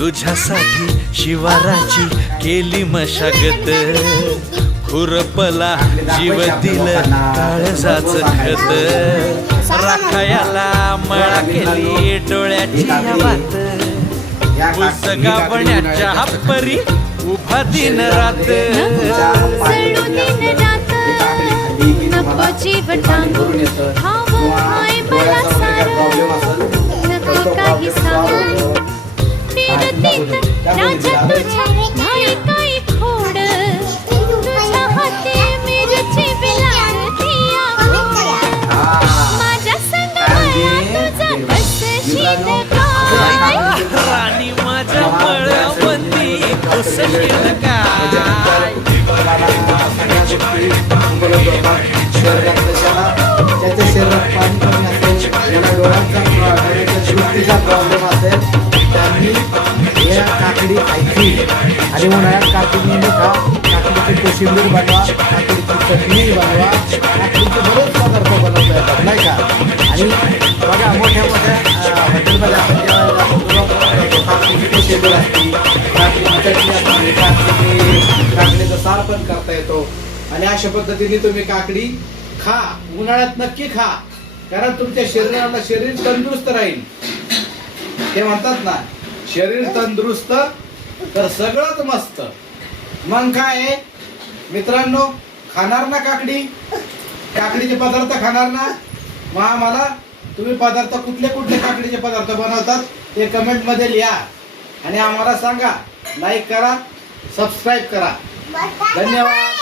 तुझ्यासाठी शिवाराची केली मशागत, खुरपला जीव दिलं काळजाच खत, राखायाला मळा केली डोळ्याची वात, गावण्याच्या हापरी उभा दिन रात, राणी माझ्या मळ्यावरती उसळील काय, त्याच्या शरीरात पाणी कमी असेल, त्याला डोळ्यांचा प्रॉब्लेम असेल, त्यांनी या काकडी खायची. आणि उन्हाळ्यात काकडी नेहमी खा. काकडीची कोशिंबीर बनवा, काकडीची चटणी बनवा, काकडीचे बरेच पदार्थ बनवता येतात नाही का. आणि बघा मोठ्या मोठ्या हॉटेलमध्ये आपण जेव्हा काकडीची कोशिंबीर असते, काकडीची चटणी असते, काकडीचा सार पण करता येतो. आणि अशा पद्धतीने तुम्ही काकडी खा, उन्हाळ्यात नक्की खा, कारण तुमच्या शरीर तंदुरुस्त राहील. ते म्हणतात ना, शरीर तंदुरुस्त तर सगळंच मस्त. मग काय मित्रांनो, खाणार ना काकडीचे पदार्थ खाणार ना. मग आम्हाला तुम्ही पदार्थ कुठले कुठले काकडीचे पदार्थ बनवतात ते कमेंट मध्ये लिहा आणि आम्हाला सांगा. लाईक करा, सबस्क्राईब करा. धन्यवाद.